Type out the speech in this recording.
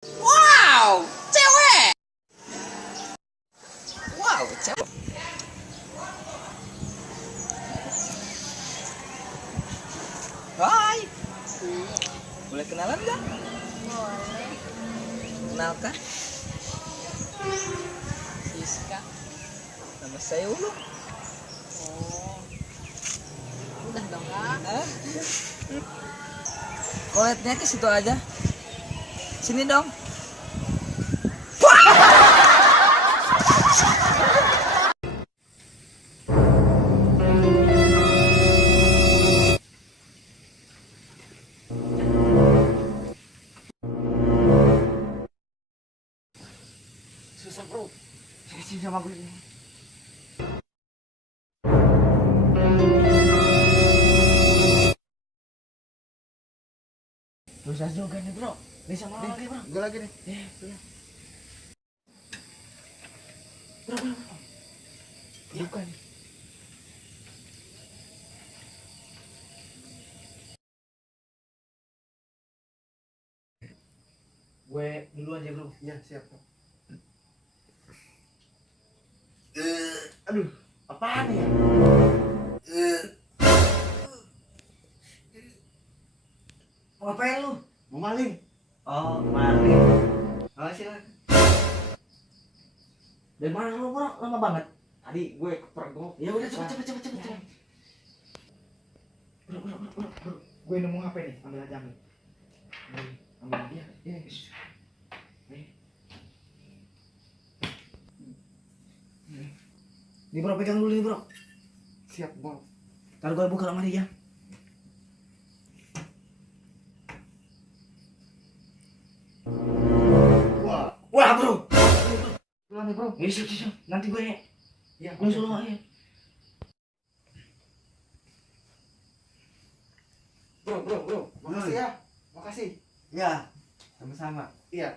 Wow, cewek. Wow, cewek. Hai. Boleh kenalan nggak? Boleh. Kenalkan. Siska. Nama saya Ulu. Oh. Udah dong, Kak. Koletnya ke situ aja. Sini dong. Susah bro, sini sama gue. Susah juga nih bro, ini sama lagi bro. Gue lagi nih. Bro. Bukan. Gue dulu aja bro. Iya siap. Bro. Aduh, apaan ya? Mau ngapain lu? Mau maling? Oh, maling. Oh silakan. Dari mana lu bro? Lama banget. Tadi gue kepergok. Ya udah cepet. Bro. Gue nemu HP nih, ambil aja ambil. Ambil dia. Nih bro, pegang dulu nih bro. Siap bro. Ntar gue buka lemari ya. Wah bro. Pulang nih bro. Siap. Nanti gue Iya. gue suruh aja. Bro. Makasih ya. Makasih. Ya, sama-sama. Iya.